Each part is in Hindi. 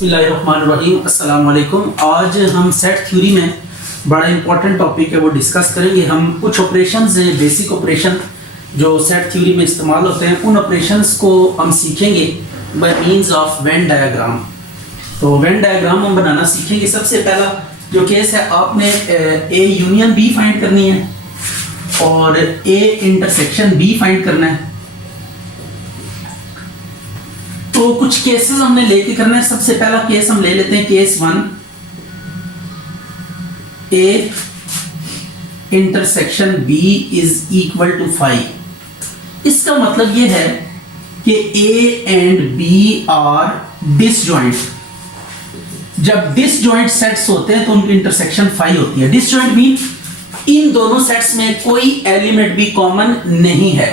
बिस्मिल्लाहिर्रहमानिर्रहीम। अस्सलाम वालेकुम। आज हम सेट थ्योरी में बड़ा इंपॉर्टेंट टॉपिक है वो डिस्कस करेंगे। हम कुछ ऑपरेशंस हैं, बेसिक ऑपरेशन जो सेट थ्योरी में इस्तेमाल होते हैं, उन ऑपरेशंस को हम सीखेंगे by means of Venn diagram. तो वेन डायग्राम हम बनाना सीखेंगे। सबसे पहला जो केस है, आपने ए यूनियन बी फाइंड करनी है और ए इंटरसेक्शन बी फाइंड करना है। तो कुछ केसेस हमने लेके करना है। सबसे पहला केस हम ले लेते हैं, case 1, A intersection B is equal to 5। इसका मतलब यह है कि A and B are disjoint. जब डिसजॉइंट सेट्स होते हैं तो उनकी इंटरसेक्शन 5 होती है। डिसजॉइंट मीन इन दोनों सेट्स में कोई एलिमेंट भी कॉमन नहीं है।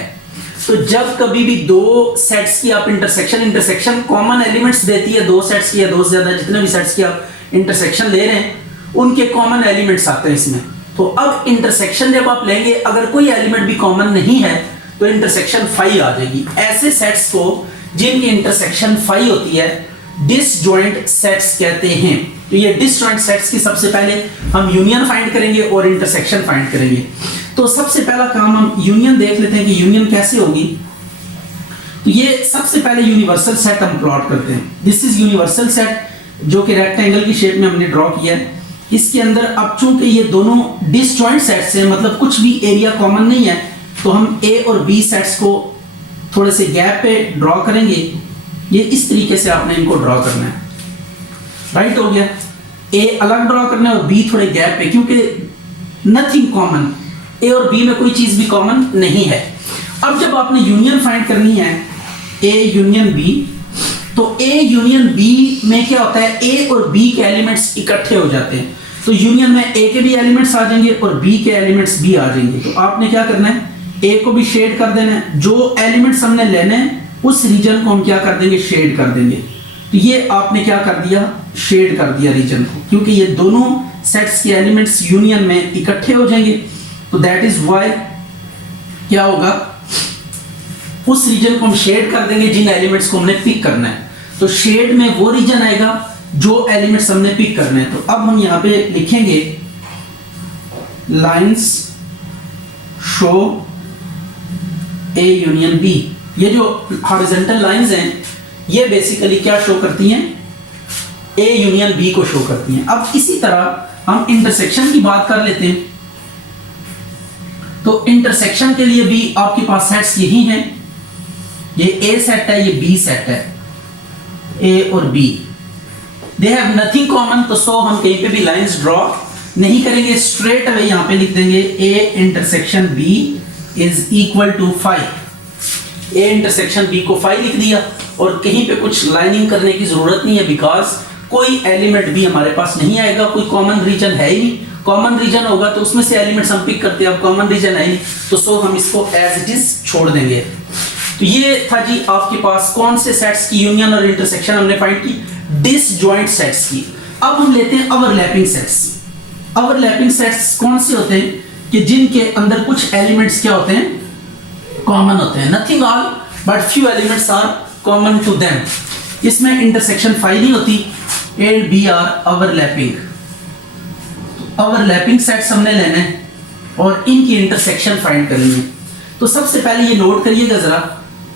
तो जब कभी भी दो सेट्स की आप इंटरसेक्शन कॉमन एलिमेंट्स देती है, दो सेट्स की या दो से ज्यादा जितने भी सेट्स की आप इंटरसेक्शन ले रहे हैं उनके कॉमन एलिमेंट्स आते हैं इसमें। तो अब इंटरसेक्शन जब आप लेंगे, अगर कोई एलिमेंट भी कॉमन नहीं है तो इंटरसेक्शन 5 आ जाएगी। ऐसे सेट्स को जिनकी इंटरसेक्शन 5 होती है डिसजॉइंट सेट्स कहते हैं। तो ये डिसजॉइंट सेट्स की सबसे पहले हम यूनियन फाइंड करेंगे और इंटरसेक्शन फाइंड करेंगे। तो सबसे पहला काम हम यूनियन देख लेते हैं कि यूनियन कैसे होगी। तो ये सबसे पहले यूनिवर्सल सेट हम प्लॉट करते हैं। दिस इज यूनिवर्सल सेट जो कि रेक्टेंगल की शेप में हमने ड्रॉ किया है। इसके अंदर अब चूंकि ये दोनों डिसजॉइंट सेट्स हैं, मतलब कुछ भी एरिया कॉमन नहीं है, तो हम ए और बी सेट्स को थोड़े से गैप पे ड्रॉ करेंगे। ये इस तरीके से आपने इनको ड्रॉ करना है। राइट हो गया। ए अलग ड्रॉ करना है और बी थोड़े गैप पे, क्योंकि नथिंग कॉमन, ए और बी में कोई चीज भी कॉमन नहीं है। अब जब आपने यूनियन फाइंड करनी है ए यूनियन बी, तो ए यूनियन बी में क्या होता है, ए और बी के एलिमेंट्स इकट्ठे हो जाते हैं। तो यूनियन में ए के भी एलिमेंट्स आ जाएंगे और बी के एलिमेंट्स भी आ जाएंगे। तो आपने क्या करना है, ए को भी शेड कर देना है। जो एलिमेंट्स हमने लेने हैं उस रीजन को हम क्या कर देंगे, शेड कर देंगे। तो ये आपने क्या कर दिया, शेड कर दिया रीजन को, क्योंकि ये दोनों सेट्स के एलिमेंट्स यूनियन में इकट्ठे हो जाएंगे। तो दैट इज वाई क्या होगा, उस रीजन को हम शेड कर देंगे जिन एलिमेंट्स को हमने पिक करना है। तो शेड में वो रीजन आएगा जो एलिमेंट्स हमने पिक करने हैं। तो अब हम यहां पे लिखेंगे lines show A union B. ये जो हॉरिजॉन्टल लाइंस हैं ये बेसिकली क्या शो करती हैं, ए यूनियन बी को शो करती हैं। अब इसी तरह हम इंटरसेक्शन की बात कर लेते हैं। तो इंटरसेक्शन के लिए भी आपके पास सेट्स यही हैं। ये ए सेट है, ये बी सेट है, ए और B they have nothing common. तो सो हम कहीं पे भी लाइंस ड्रॉ नहीं करेंगे, स्ट्रेट अवे यहां पे लिख देंगे A intersection B is equal to 5। A intersection B को 5 लिख दिया और कहीं पे कुछ लाइनिंग करने की जरूरत नहीं है, बिकॉज कोई एलिमेंट भी हमारे पास नहीं आएगा, कोई कॉमन रीजन है ही नहीं। कॉमन रीजन होगा तो उसमें से एलिमेंट्स हम पिक करते हैं, अब कॉमन रीजन है नहीं, तो सो हम इसको एज इट इज छोड़ देंगे। तो ये था जी आपके पास कौन से सेट्स की यूनियन और इंटरसेक्शन हमने फाइंड की, डिसजॉइंट सेट्स की। अब हम लेते हैं ओवरलैपिंग सेट्स। ओवरलैपिंग सेट्स कौन से होते हैं कि जिनके अंदर कुछ एलिमेंट्स क्या होते हैं, कॉमन होते हैं। Nothing all but few elements are common to them. इसमें इंटरसेक्शन 5 नहीं होती, A and B are overlapping. Overlapping sets हमने लेने हैं और इनकी इंटरसेक्शन फाइंड करनी है। तो सबसे पहले ये नोट करिएगा जरा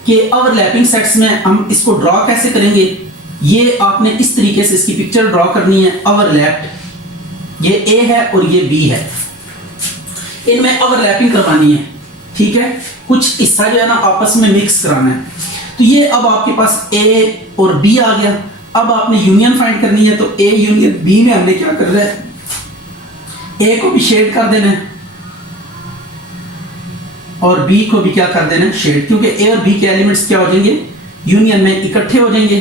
कि ओवरलैपिंग सेट्स में हम इसको ड्रॉ कैसे करेंगे। ये आपने इस तरीके से इसकी पिक्चर ड्रॉ करनी है। ओवरलैप्ड, ये ए है और ये बी है, इनमें ओवरलैपिंग करवानी है। ठीक है, कुछ हिस्सा जो है ना आपस में मिक्स कराना है। तो ये अब आपके पास ए और बी आ गया। अब आपने यूनियन फाइंड करनी है। तो ए यूनियन बी में हमने क्या करना है, ए को भी शेड कर देना है और बी को भी क्या कर देना है, शेड, क्योंकि ए और बी के एलिमेंट्स क्या हो जाएंगे, यूनियन में इकट्ठे हो जाएंगे।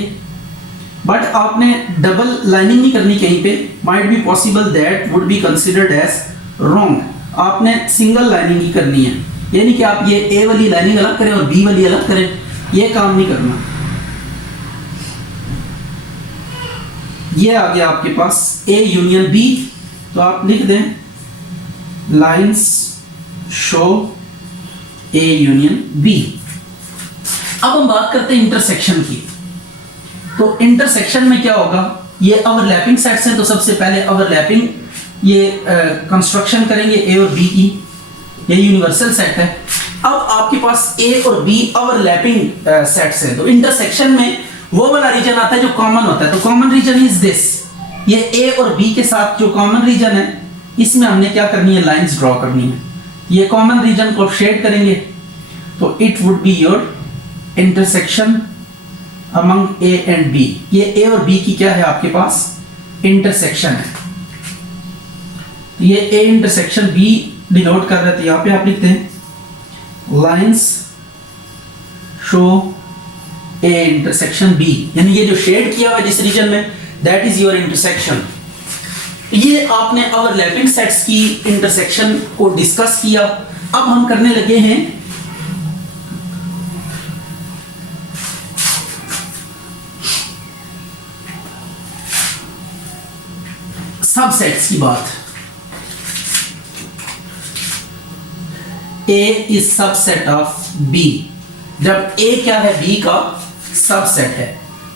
बट आपने डबल लाइनिंग नहीं करनी कहीं पे, might be possible that would be considered as wrong. आपने सिंगल लाइनिंग ही करनी है, यानी कि आप ये ए वाली लाइनिंग अलग करें और बी वाली अलग करें, ये काम नहीं करना। ये आ गया आपके पास ए यूनियन बी। तो आप लिख दें lines show A union B. अब हम बात करते हैं इंटरसेक्शन की। तो इंटरसेक्शन में क्या होगा, ये ओवरलैपिंग सेट्स हैं, तो सबसे पहले ओवरलैपिंग ये कंस्ट्रक्शन करेंगे ए और बी की, ये यूनिवर्सल सेट है। अब आपके पास ए और बी ओवरलैपिंग सेट्स हैं, तो इंटरसेक्शन में वो वाला रीजन आता है जो कॉमन होता है, तो कॉमन रीजन इज दिस, ये ए और बी के साथ जो कॉमन रीजन है इसमें हमने क्या करनी है, लाइंस ड्रॉ करनी है, ये कॉमन रीजन को शेड करेंगे, तो it would be your intersection among A and B, ये ए और बी की क्या है आपके पास, इंटरसेक्शन है, तो ये ए इंटरसेक्शन बी डिनोट कर रहे थे, यहां पे आप लिखते हैं lines show A intersection B, यानी ये जो शेड किया हुआ है जिस रीजन में, दैट इज योर इंटरसेक्शन। ये आपने ओवरलैपिंग सेट्स की इंटरसेक्शन को डिस्कस किया। अब हम करने लगे हैं सबसेट्स की बात। A is subset of B, जब A क्या है, B का सबसेट है,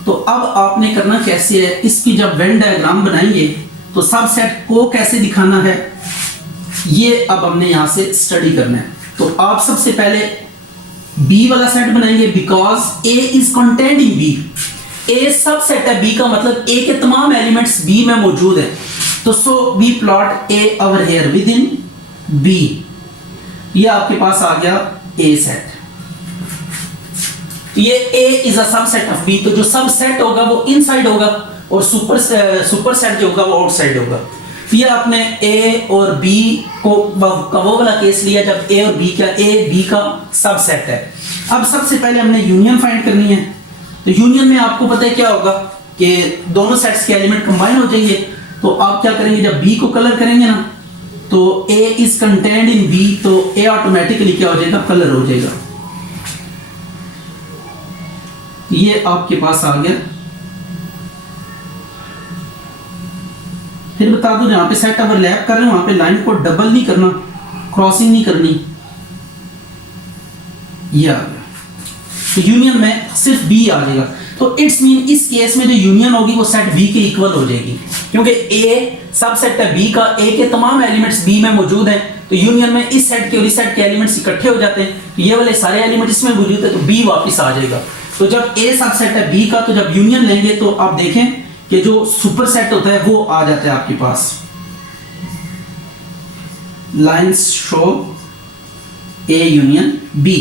तो अब आपने करना कैसे है, इसकी जब वेन डायग्राम बनाएंगे तो सबसेट को कैसे दिखाना है, ये अब हमने यहां से स्टडी करना है। तो आप सबसे पहले B वाला सेट बनाएंगे, because A is content in B, A subset है B का, मतलब A के तमाम एलिमेंट्स B में मौजूद है, तो so we plot A over here within B, ये आपके पास आ गया A सेट, तो ये A is a subset of B, तो जो सबसेट होगा वो इनसाइड होगा और सुपर सेट जो होगा वो आउटसाइड होगा। तो ये आपने A और B को वो वाला केस लिया जब A और B क्या, A B का सबसेट है। अब सबसे पहले हमने यूनियन फाइंड करनी है, तो यूनियन में आपको पता है क्या होगा कि दोनों सेट्स के एलिमेंट कंबाइन हो जाएंगे, तो आप क्या करेंगे, जब B को कलर करेंगे ना, तो A is content in B, तो A ऑटोमेटिकली क्या हो जाएगा, कलर हो जाएगा, ये आपके पास आ गया। फिर बता दो जहां पे सेट ओवरलैप कर रहे हैं वहां पे लाइन को डबल नहीं करना, क्रॉसिंग नहीं करनी, ये आ गया, तो यूनियन में सिर्फ B आ जाएगा, तो इट्स मीन इस केस में जो यूनियन होगी वो सेट B के इक्वल हो जाएगी, क्योंकि A सबसेट है B का, A के तमाम एलिमेंट्स B में मौजूद हैं, तो यूनियन में इस सेट के और इस सेट के एलिमेंट्स इकट्ठे हो जाते हैं, तो ये वाले सारे एलिमेंट इसमें मौजूद है, तो B वापस आ जाएगा। तो जब A सबसेट है B का, तो जब यूनियन लेंगे तो आप देखें कि जो सुपर सेट होता है वो आ जाता है आपके पास, lines show A union B।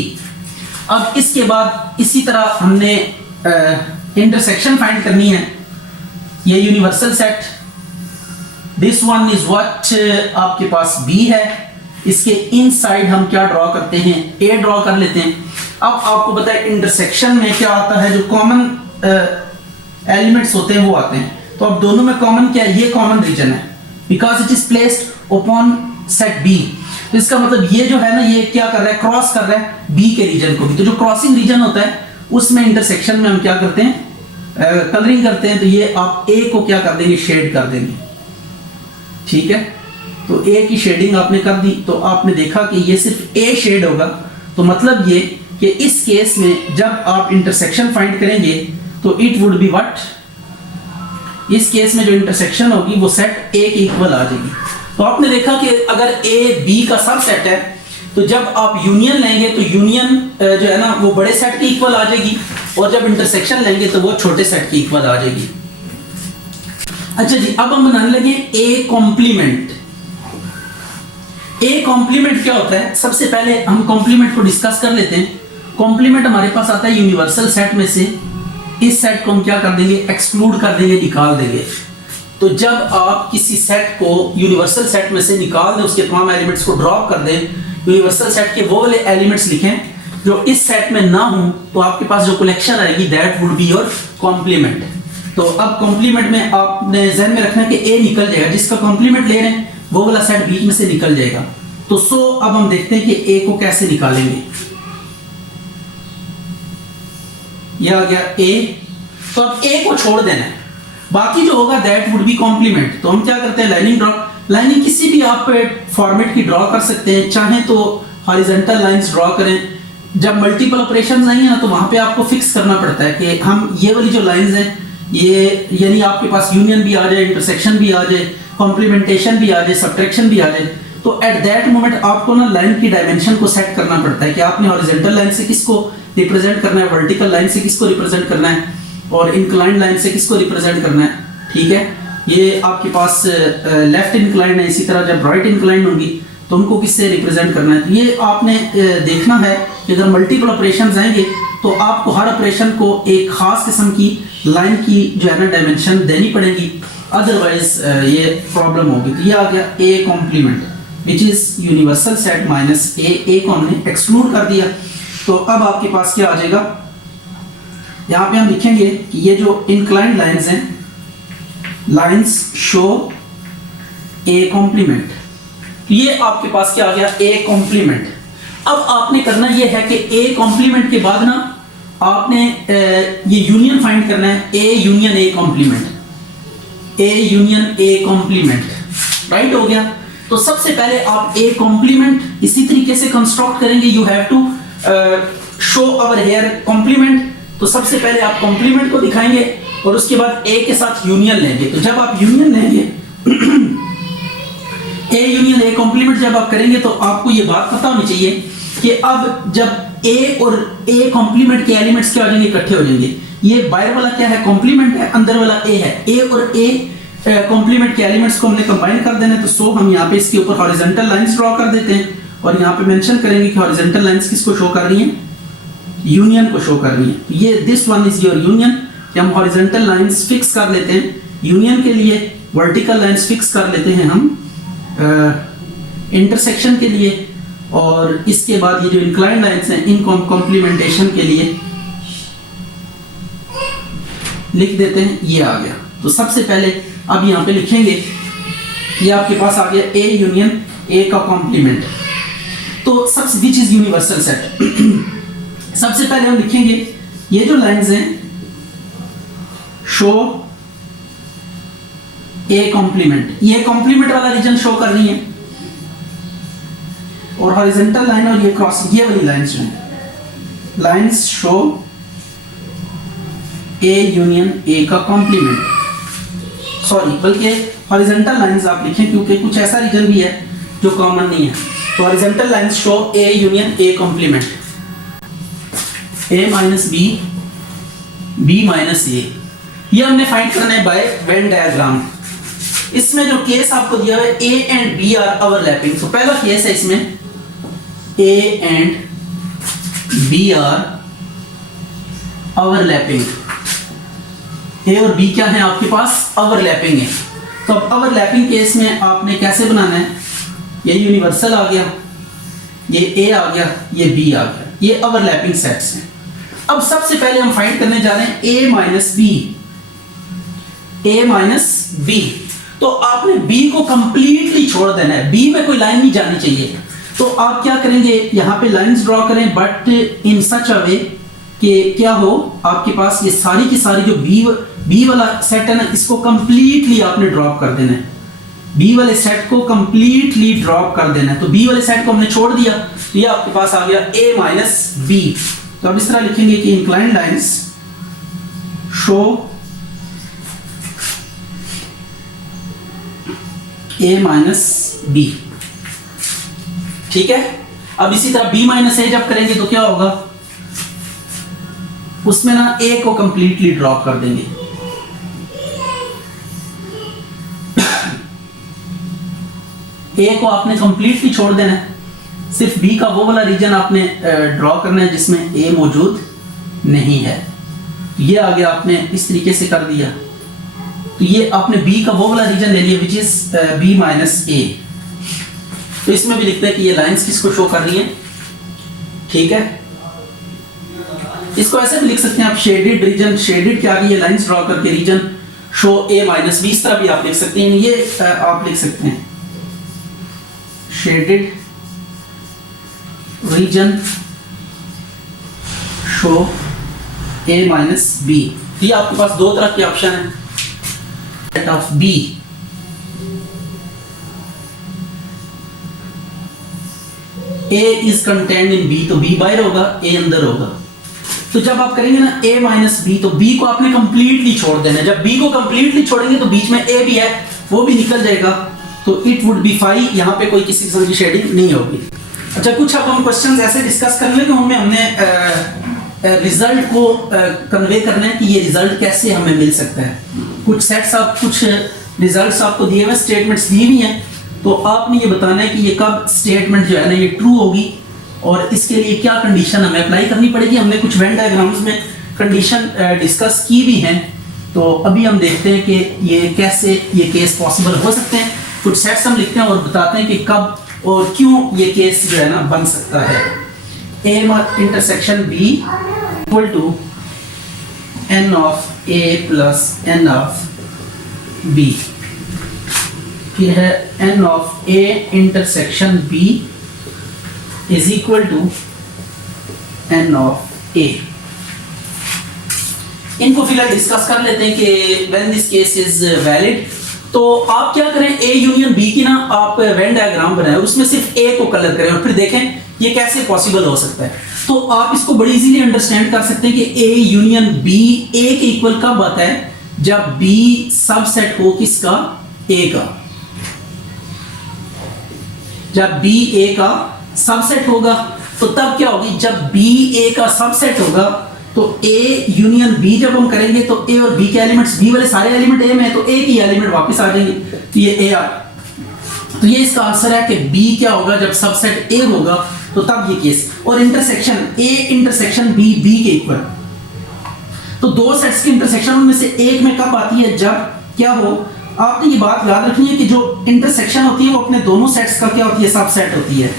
अब इसके बाद इसी तरह हमने इंटरसेक्शन फाइंड करनी है, ये universal set, this one is what आपके पास B है, इसके इनसाइड हम क्या ड्रॉ करते हैं, A ड्रॉ कर लेते हैं। अब आपको पता है इंटरसेक्शन में क्या आता है, जो कॉमन एलिमेंट्स होते हैं वो आते हैं, तो अब दोनों में कॉमन क्या है, ये कॉमन रीजन है, because it is placed upon set B, तो इसका मतलब ये जो है ना, ये क्या कर रहा है, क्रॉस कर रहा है B के रीजन को भी, तो जो क्रॉसिंग रीजन होता है उसमें इंटरसेक्शन में हम क्या करते हैं, कलरिंग करते हैं, तो ये आप A को क्या कर देंगे, शेड कर देंगे, ठीक है, तो A की शेडिंग आपने कर दी, तो आपने देखा कि ये सिर्फ A शेड होगा, तो मतलब ये कि इस केस में जब आप इंटरसेक्शन फाइंड करेंगे तो इट वुड बी व्हाट, इस केस में जो इंटरसेक्शन होगी वो सेट A के इक्वल आ जाएगी। तो आपने देखा कि अगर A B का सबसेट है, तो जब आप यूनियन लेंगे तो यूनियन जो है ना वो बड़े सेट के इक्वल आ जाएगी, और जब इंटरसेक्शन लेंगे तो वो छोटे सेट के इक्वल आ जाएगी। अच्छा जी, अब हम बनाने लगे A कॉम्प्लीमेंट। A कॉम्प्लीमेंट क्या होता है, सबसे पहले हम कॉम्प्लीमेंट को डिस्कस कर लेते हैं। कॉम्प्लीमेंट हमारे पास आता है यूनिवर्सल सेट में से, इस सेट को हम क्या कर देंगे, एक्सक्लूड कर देंगे, निकाल देंगे। तो जब आप किसी सेट को यूनिवर्सल सेट में से निकाल दें, उसके तमाम एलिमेंट्स को ड्रॉप कर दें, यूनिवर्सल सेट के वो वाले एलिमेंट्स लिखें जो इस सेट में ना हो, तो आपके पास जो कलेक्शन आएगी that would be your complement. तो अब कॉम्प्लीमेंट में आपने ध्यान में रखना है कि A निकल जाएगा, जिसका कॉम्प्लीमेंट ले रहे हैं वो वाला सेट बीच में से निकल जाएगा। तो अब हम देखते हैं कि A को कैसे निकालेंगे। यह आ गया A, तो अब A को छोड़ देना है, बाकी जो होगा दैट वुड बी कॉम्प्लीमेंट। तो हम क्या करते हैं, लाइनिंग ड्रॉ, लाइनिंग किसी भी आप फॉर्मेट की ड्रॉ कर सकते हैं, चाहे तो हॉरिजॉन्टल लाइंस ड्रॉ करें। जब मल्टीपल ऑपरेशंस नहीं है ना, तो वहां पे आपको फिक्स करना पड़ता है कि हम ये वाली जो लाइंस हैं ये यानी आपके पास यूनियन भी आ जाए, इंटरसेक्शन भी आ जाए, कॉम्प्लीमेंटेशन भी आ जाए, सब्ट्रैक्शन भी आ जाए, तो एट दैट मोमेंट आपको ना लाइन की डायमेंशन को सेट करना पड़ता है कि आपने हॉरिजॉन्टल लाइन से किसको रिप्रेजेंट करना है, वर्टिकल लाइन से किसको रिप्रेजेंट करना है, और इंक्लाइंड लाइन से किसको रिप्रेजेंट करना है। ठीक है, ये आपके पास लेफ्ट इंक्लाइंड है, इसी तरह जब राइट इंक्लाइंड होंगी तो उनको किससे रिप्रेजेंट करना है। तो ये आपने देखना है कि अगर मल्टीपल ऑपरेशंस आएंगे तो आपको हर ऑपरेशन को एक खास किस्म की लाइन की जो है ना डायमेंशन देनी पड़ेगी, अदरवाइज ये प्रॉब्लम होगी। तो ये आ गया A complement which is universal set minus A को हमने एक्सक्लूड कर दिया। तो अब आपके पास क्या आ जाएगा, यहाँ पे हम लिखेंगे कि ये जो इंक्लाइंड लाइंस हैं, लाइंस शो ए कॉम्प्लीमेंट, ये आपके पास क्या आ गया, ए कॉम्प्लीमेंट। अब आपने करना ये है कि ए कॉम्प्लीमेंट के बाद ना आपने ये यूनियन फाइंड करना है, A union A complement, A union A complement, right हो गया। तो सबसे पहले आप ए कॉम्प्लीमेंट इसी तरीके से कंस्ट्रक्ट करेंगे, you have to show over here complement. तो सबसे पहले आप कॉम्प्लीमेंट को दिखाएंगे और उसके बाद ए के साथ यूनियन लेंगे। तो जब आप यूनियन लेंगे ए यूनियन ए कॉम्प्लीमेंट जब आप करेंगे तो आपको ये बात पता होनी चाहिए कि अब जब ए और ए कॉम्प्लीमेंट के एलिमेंट्स क्या हो जाएंगे, इकट्ठे हो जाएंगे। ये बाहर वाला क्या है, कॉम्प्लीमेंट है, अंदर वाला ए है। ए और ए कॉम्प्लीमेंट के एलिमेंट्स को हमने कंबाइन कर देना है। तो सो हम यहाँ पे इसके ऊपर हॉरिजॉन्टल लाइंस ड्रॉ कर देते हैं और यहाँ पे मेंशन करेंगे कि हॉरिजॉन्टल लाइंस किसको शो कर रही हैं, यूनियन को शो कर रही है। ये this one is your union. हम हॉरिजॉन्टल लाइंस फिक्स कर लेते हैं यूनियन के लिए, वर्टिकल लाइंस फिक्स कर लेते हैं हम इंटरसेक्शन के लिए, और इसके बाद ये जो इंक्लाइंड लाइंस हैं इनको हम कॉम्प्लीमेंटेशन के लिए लिख देते हैं। ये आ गया। तो सबसे पहले अब यहाँ पे लिखेंगे, ये आपके पास आ गया ए यूनियन ए का कॉम्प्लीमेंट। तो सबसे विच इज यूनिवर्सल सेट। सबसे पहले हम लिखेंगे ये जो लाइंस हैं शो ए कॉम्प्लीमेंट, ये कॉम्प्लीमेंट वाला रीजन शो कर रही है, और हॉरिजॉन्टल लाइन और ये क्रॉस, ये वाली लाइंस हैं, लाइंस शो ए यूनियन ए का कॉम्प्लीमेंट। सॉरी, बल्कि हॉरिजॉन्टल लाइंस आप लिखें क्योंकि कुछ ऐसा रीजन भी है जो कॉमन नहीं है। तो horizontal lines show A union A complement, A minus B, B minus A. ये हमने फाइंड करना है बाय वेन डायग्राम। इसमें जो केस आपको दिया है A and B are overlapping. तो पहला केस है इसमें A and B are overlapping. A और बी क्या है आपके पास, ओवरलैपिंग है। तो अब ओवरलैपिंग केस में आपने कैसे बनाना है, ये यूनिवर्सल आ गया, ये ए आ गया, ये बी आ गया, ये ओवरलैपिंग सेट्स हैं। अब सबसे पहले हम फाइंड करने जा रहे हैं ए माइनस बी, ए माइनस बी। तो आपने बी को कंप्लीटली छोड़ देना है, बी में कोई लाइन नहीं जानी चाहिए। तो आप क्या करेंगे, यहाँ पे लाइंस ड्रॉ करें बट इन सच अ वे कि क्या हो, आपके पास ये सारी की सारी जो बी वाला सेट है ना, इसको कंप्लीटली आपने ड्रॉप कर देना है। बी वाले सेट को कंप्लीटली ड्रॉप कर देना है। तो बी वाले सेट को हमने छोड़ दिया, तो ये आपके पास आ गया ए माइनस बी। तो अब इस तरह लिखेंगे कि inclined lines show A minus B. ठीक है। अब इसी तरह बी माइनस ए जब करेंगे तो क्या होगा, उसमें ना ए को कंप्लीटली ड्रॉप कर देंगे। ए को आपने कंप्लीटली छोड़ देना है, सिर्फ बी का वो वाला रीजन आपने ड्रॉ करना है जिसमें ए मौजूद नहीं है। ये आ गया, आपने इस तरीके से कर दिया। तो ये आपने बी का वो वाला रीजन ले लिया विच इज बी माइनस ए। तो इसमें भी लिखते हैं कि ये लाइंस किसको शो कर रही हैं। ठीक है, इसको ऐसे भी लिख सकते हैं आप, शेडेड रीजन, शेडेड के आगे ये लाइंस ड्रॉ करके reason show A minus B, इस तरह भी आप लिख सकते हैं। ये आप लिख सकते हैं shaded region show A minus B. ये आपके पास दो तरह के ऑप्शन है, set of B. A is contained in B, तो बी बाहर होगा, ए अंदर होगा। तो जब आप करेंगे ना a माइनस बी, तो b को आपने कंप्लीटली छोड़ देना है। जब b को कंप्लीटली छोड़ेंगे तो बीच में a भी है, वो भी निकल जाएगा, तो इट वुड बी 5। यहाँ पे कोई किसी किस्म की शेडिंग नहीं होगी। अच्छा, कुछ अब हम क्वेश्चंस ऐसे डिस्कस कर लेंगे, उनमें हमने रिजल्ट को कन्वे करना है कि ये रिजल्ट कैसे हमें मिल सकता है। कुछ सेट्स आप कुछ रिजल्ट्स आपको दिए हुए, स्टेटमेंट्स दी हुई हैं, तो आपने ये बताना है कि ये कब स्टेटमेंट जो है ना ये ट्रू होगी और इसके लिए क्या कंडीशन हमें अप्लाई करनी पड़ेगी। हमने कुछ वेन डायग्राम्स में कंडीशन डिस्कस की भी हैं, तो अभी हम देखते हैं कि ये कैसे ये केस पॉसिबल हो सकते हैं। कुछ सेट्स हम लिखते हैं और बताते हैं कि कब और क्यों ये केस जो है ना बन सकता है। a intersection b equal to n of a plus n of b, फिर है n of a intersection b is equal to n of a। इनको फिलहाल डिस्कस कर लेते हैं कि when this case is valid. तो आप क्या करें, a यूनियन b की ना आप वेन डायग्राम बनाएं, उसमें सिर्फ a को कलर करें और फिर देखें ये कैसे पॉसिबल हो सकता है। तो आप इसको बड़ी इजीली अंडरस्टैंड कर सकते हैं कि a यूनियन b a के इक्वल कब आता है, जब b सबसेट हो किसका, a का। जब b a का सबसेट होगा तो तब क्या होगी, जब b a का सबसेट होगा तो a यूनियन b जब हम करेंगे तो a और b के एलिमेंट्स, b वाले सारे एलिमेंट a में है तो a की एलिमेंट वापस आ जाएंगे, तो ये a आ। तो ये इसका आंसर है कि b क्या होगा, जब सबसेट a होगा तो तब ये केस। और intersection a intersection b b के इक्वल, तो दो सेट्स की इंटरसेक्शन उनमें से एक में कब आती है, जब क्या हो। आपने ये बात याद रखनी है कि जो इंटरसेक्शन होती है वो अपने दोनों सेट्स का क्या होती है, सबसेट होती है।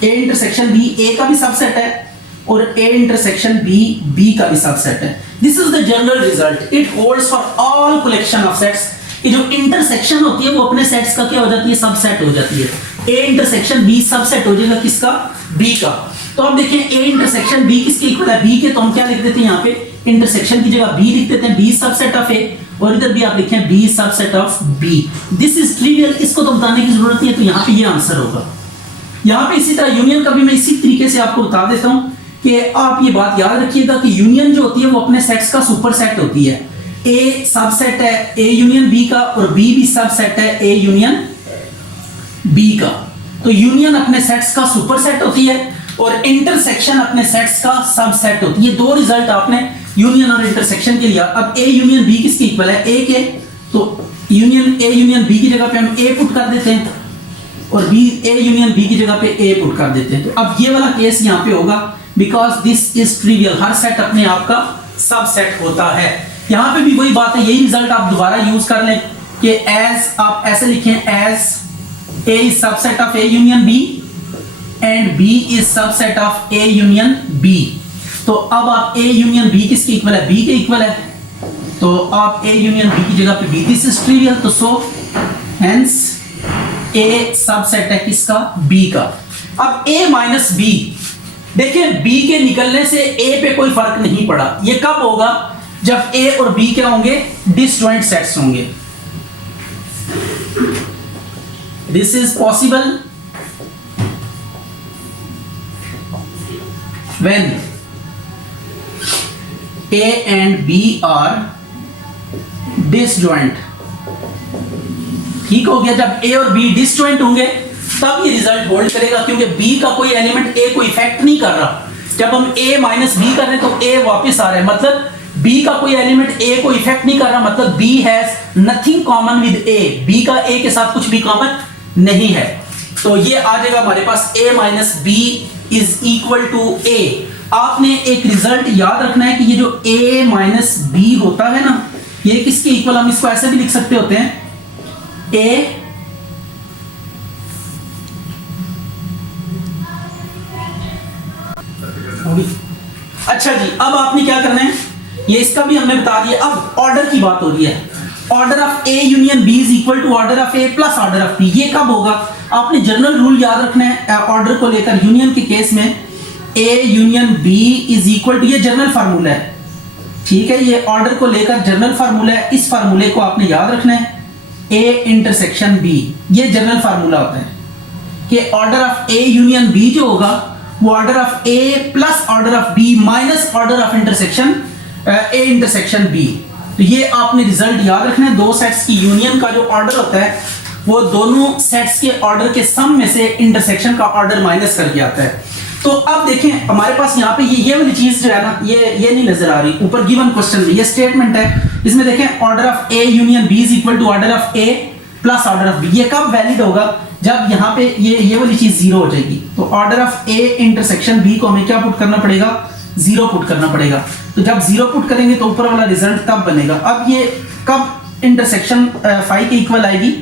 a इंटरसेक्शन b a का भी सबसेट है और a इंटरसेक्शन b b का भी सबसेट है। This is the general result, it holds for all collection of sets कि जो इंटरसेक्शन होती है वो अपने सेट्स का क्या हो जाती है, सबसेट हो जाती है। a इंटरसेक्शन b सबसेट हो जाएगा किसका, b का। तो अब देखें a इंटरसेक्शन b किसके इक्वल है, b के, तो हम क्या लिख देते हैं यहाँ पे इंटरसेक्शन की जगह b लिख देते हैं, b सबसेट ऑफ a, और इधर भी आप लिखें b subset of b। This is trivial, इसको तो बताने की जरूरत नहीं है, तो यहाँ पे ये आंसर होगा। यहाँ पे इसी तरह यूनियन का भी मैं इसी तरीके से आपको बता देता हूँ कि आप ये बात याद रखिएगा कि यूनियन जो होती है वो अपने सेट्स का सुपरसेट होती है। A सबसेट है A यूनियन B का और B भी सबसेट है A यूनियन B का। तो यूनियन अपने सेट्स का सुपरसेट होती है और इंटरसेक्शन अपने सेट्स का सबसेट होती है। ये दो रिजल्ट आपने यूनियन और इंटरसेक्शन के लिए। अब A यूनियन B किसके इक्वल है, A के, तो यूनियन A यूनियन B की जगह पे हम A पुट कर देते हैं और A यूनियन B की जगह पे A पुट कर देते हैं। तो अब ये वाला केस यहाँ पे होगा because this is trivial, her set अपने आप का सबसेट होता है। यहाँ पे भी वही बात है, यही रिजल्ट आप दोबारा यूज कर लें कि एज आप ऐसे लिखें, as A is subset of A union B and B is subset of A union B। तो अब आप A यूनियन B किसके इक्वल है, B के इक्वल है, तो आप A यूनियन B की जगह पे B, दिस इज ट्रिवियल। तो सो हेंस A सबसेट है किसका, B का। अब A माइनस B, देखिए B के निकलने से A पे कोई फर्क नहीं पड़ा। ये कब होगा, जब A और B क्या होंगे, डिसजॉइंट सेट्स होंगे। This is possible when A and B are disjoint. ठीक हो गया, जब A और B डिसजॉइंट होंगे तब ये रिजल्ट होल्ड करेगा, क्योंकि B का कोई एलिमेंट A को इफेक्ट नहीं कर रहा। जब हम A माइनस B कर रहे हैं तो A वापस आ रहा है, मतलब B का कोई एलिमेंट A को इफेक्ट नहीं कर रहा, मतलब B has nothing common with A, B का A के साथ कुछ भी कॉमन नहीं है। तो ये आ जाएगा हमारे पास A minus B is equal to A। आपने एक रिजल्ट याद रखना है कि ये जो A माइनस B होता है ना, ये किसके इक्वल, हम इसको ऐसे भी लिख सकते होते हैं, A अच्छा जी। अब आपने क्या करना है, ये इसका भी हमने बता दिया। अब ऑर्डर की बात हो रही है, order of A union B is equal to order of A plus order of B। ये कब होगा, आपने जनरल रूल याद रखना है ऑर्डर को लेकर। यूनियन के केस में A union B is equal to, ये जनरल फार्मूला है, ठीक है, ये ऑर्डर को लेकर जनरल फार्मूला है। इस फार्मूले को आपने याद रखना है, A इंटरसेक्शन B, ये जनरल फार्मूला होता है कि order of A union B जो होगा वो order of A plus order of B minus order of intersection A intersection B. तो ये आपने रिजल्ट याद रखना है। दो सेट्स की यूनियन का जो ऑर्डर होता है वो दोनों सेट्स के ऑर्डर के सम में से इंटरसेक्शन का ऑर्डर माइनस करके आता है। तो अब देखें हमारे पास यहाँ पे ये वाली चीज जो है ना, ये नहीं नजर आ रही ऊपर गिवन क्वेश्चन में। ये स्टेटमेंट है, इसमें देखें order of A union B is equal to order of A plus order of B. ये कब वैलिड होगा? जब यहाँ पे ये वाली चीज जीरो हो जाएगी। तो order of A intersection B को हमें क्या पुट करना पड़ेगा? जीरो पुट करना पड़ेगा। तो जब जीरो पुट करेंगे तो ऊपर वाला रिजल्ट तब बनेगा। अब ये कब इंटरसेक्शन फाइव के इक्वल आएगी,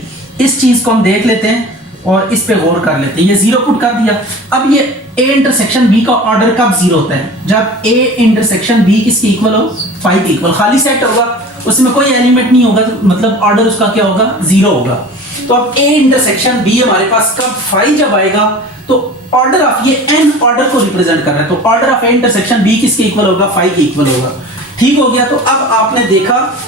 इस चीज को हम देख लेते हैं और इस पे गौर कर लेते हैं। ये जीरो पुट कर दिया। अब ये ए इंटरसेक्शन बी का ऑर्डर कब जीरो होता है? जब ए इंटरसेक्शन बी किसके इक्वल हो? फाइव के इक्वल। खाली सेट होगा, उसमें कोई एलिमेंट नहीं होगा, तो मतलब ऑर्डर उसका क्या होगा? जीरो होगा। तो अब ए इंटरसेक्शन बी हमारे पास कब फाइव जब आएगा तो ऑर्डर ऑफ ये एन ऑर्डर को रिप्रेजेंट कर रहा है। तो order of A intersection B किसके इक्वल होगा? फाइव के इक्वल होगा। ठीक हो गया। तो अब आपने देखा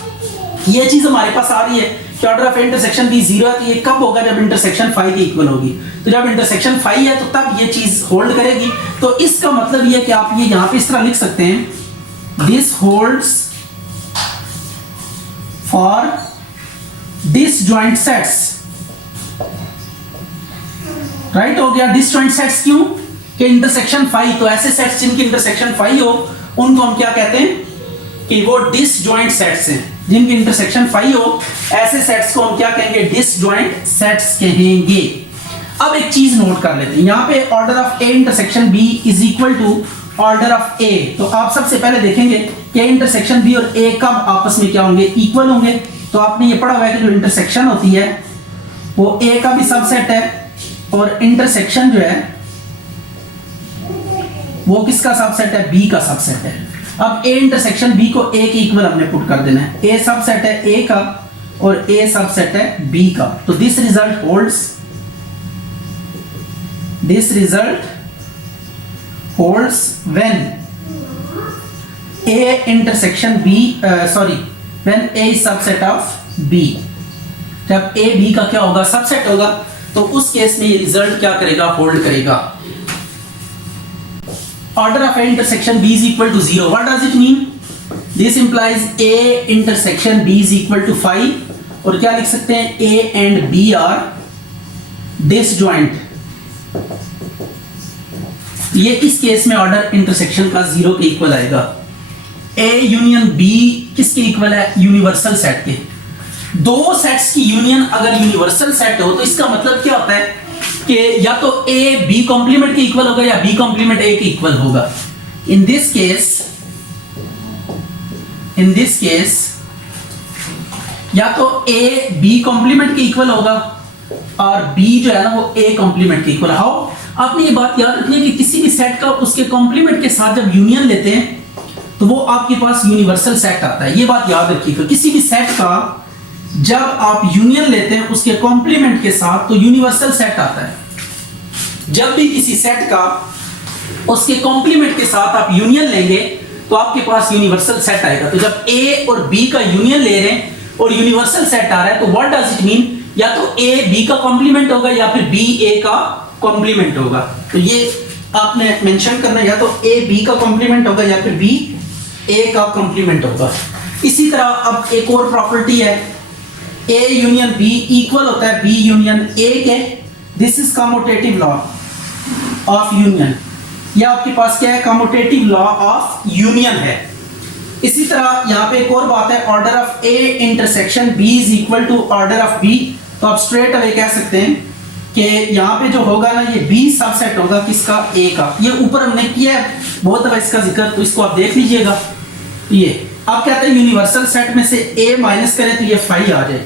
ये चीज हमारे पास आ रही है कि order of intersection B zero है। तो ये कब होगा? जब इंटरसेक्शन फाइव के इक्वल होगी। तो जब इंटरसेक्शन फाइव है तो तब ये चीज होल्ड करेगी। तो इसका मतलब ये कि आप ये यहां पे इस तरह लिख सकते हैं, this holds for disjoint sets. Right हो गया। डिसजॉइंट सेट्स क्यों? कि इंटरसेक्शन फाइव, तो ऐसे सेट्स जिनकी इंटरसेक्शन फाइव हो उनको हम क्या कहते हैं कि वो डिसजॉइंट सेट्स हैं। जिनकी इंटरसेक्शन फाइव हो ऐसे सेट्स को हम क्या कहेंगे? डिसजॉइंट सेट्स कहेंगे। अब एक चीज नोट कर लेते हैं, यहां पे order of A intersection B is equal to order of A. तो आप सबसे पहले देखेंगे कि इंटरसेक्शन बी और ए कब आपस में क्या होंगे? इक्वल होंगे। तो आपने ये पढ़ा हुआ है कि जो इंटरसेक्शन होती है वो ए का भी सबसेट है और इंटरसेक्शन जो है वो किसका सबसेट है? बी का सबसेट है। अब ए इंटरसेक्शन बी को ए के इक्वल हमने पुट कर देना है। ए सबसेट है ए का और ए सबसेट है बी का। तो this result holds when A intersection B when A is subset of B. जब ए बी का क्या होगा? सबसेट होगा। तो उस केस में ये रिजल्ट क्या करेगा? होल्ड करेगा। Order of A intersection B is equal to 0. What does it mean? This implies A intersection B is equal to 5. और क्या लिख सकते हैं? A and B are disjoint. ये इस केस में ऑर्डर इंटरसेक्शन का 0 के इक्वल आएगा। A यूनियन B किसके इक्वल है? यूनिवर्सल सेट के। दो सेट्स की यूनियन अगर यूनिवर्सल सेट हो तो इसका मतलब क्या होता है कि या तो ए बी कॉम्प्लीमेंट के इक्वल होगा या बी कॉम्प्लीमेंट ए के इक्वल होगा। इन दिस केस या तो ए बी कॉम्प्लीमेंट के इक्वल होगा और बी जो है ना वो ए कॉम्प्लीमेंट के इक्वल। हाउ? आपने ये बात याद रखनी है कि किसी भी सेट का उसके कॉम्प्लीमेंट के साथ जब यूनियन लेते हैं तो वो आपके पास यूनिवर्सल सेट आता है। ये बात याद रखिएगा। किसी भी सेट का जब आप यूनियन लेते हैं उसके कॉम्प्लीमेंट के साथ तो यूनिवर्सल सेट आता है। जब भी किसी सेट का उसके कॉम्प्लीमेंट के साथ आप यूनियन लेंगे तो आपके पास यूनिवर्सल सेट आएगा। तो जब ए और बी का यूनियन ले रहे हैं और यूनिवर्सल सेट आ रहा है तो व्हाट डज इट मीन? या तो ए बी का कॉम्प्लीमेंट होगा या फिर बी ए का कॉम्प्लीमेंट होगा। तो ये आपने मेंशन करना, या तो ए बी का कॉम्प्लीमेंट होगा या फिर बी ए का कॉम्प्लीमेंट होगा। इसी तरह अब एक और प्रॉपर्टी है, A यूनियन B इक्वल होता है B यूनियन A के। This is commutative law of union. ये आपके पास क्या है? कम्यूटेटिव लॉ ऑफ यूनियन है। इसी तरह यहाँ पे एक और बात है, order of A intersection B is equal to order of B। तो आप स्ट्रेट अवे कह सकते हैं कि यहाँ पे जो होगा ना ये B सबसेट होगा किसका? A का। ये ऊपर हमने किया है बहुत दफा इसका जिक्र, तो इसको आप देख लीजिएगा। ये आप कहते हैं यूनिवर्सल सेट में से A माइनस करें तो ये 5 आ जाए।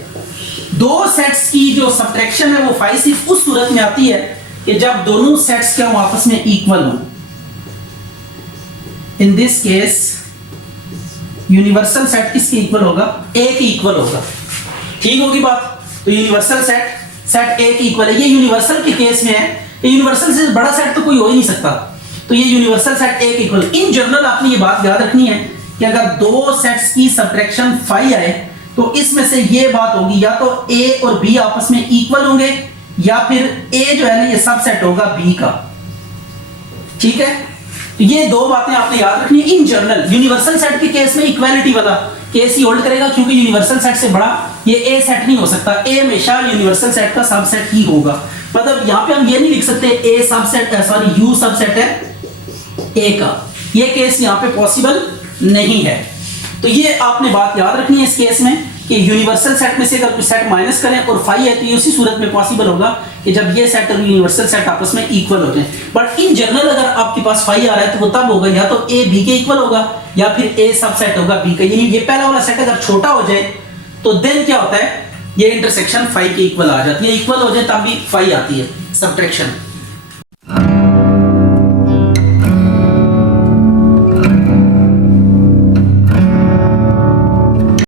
दो सेट्स की जो सब्ट्रैक्शन है वो 5 सिर्फ उस सूरत में आती है कि जब दोनों सेट्स क्या आपस में इक्वल हों। In this case universal set किसके इक्वल होगा? A के इक्वल होगा। ठीक होगी बात? तो यूनिवर्सल सेट A के इक्वल है। ये यूनिवर्सल के केस में है। यूनिवर्सल से बड़ा सेट तो कोई हो ही नहीं सकता। तो ये यूनिवर्सल सेट A के इक्वल। इन जनरल आपने ये बात याद रखनी है कि अगर दो सेट्स की सब्ट्रैक्शन 5 आए तो इसमें से ये बात होगी, या तो A और B आपस में इक्वल होंगे या फिर A जो है ना ये सबसेट होगा B का। ठीक है, तो ये दो बातें आपने याद रखनी है इन जनरल। यूनिवर्सल सेट के केस में इक्वालिटी वाला केस ही होल्ड करेगा, क्योंकि यूनिवर्सल सेट से बड़ा ये ए सेट नहीं हो सकता। ए हमेशा यूनिवर्सल सेट का सबसेट ही होगा। मतलब यहां पे हम ये नहीं लिख सकते ए सबसेट, सॉरी यू सबसेट है ए का, ये केस यहां पे पॉसिबल नहीं है। तो ये आपने बात याद रखनी है इस केस में कि यूनिवर्सल सेट में से अगर कोई सेट माइनस करें और फाई है तो ये उसी सूरत में पॉसिबल होगा कि जब ये सेट और यूनिवर्सल सेट आपस में इक्वल हो जाए। बट इन जनरल अगर आपके पास फाई आ रहा है तो वो तब होगा या तो ए बी के इक्वल होगा या फिर ए सबसेट होगा बी का। यानी ये पहला वाला सेट अगर छोटा हो जाए तो देन क्या होता है, ये इंटरसेक्शन फाई के इक्वल आ जाती है। इक्वल हो जाए तब भी फाई आती है, सब्ट्रैक्शन।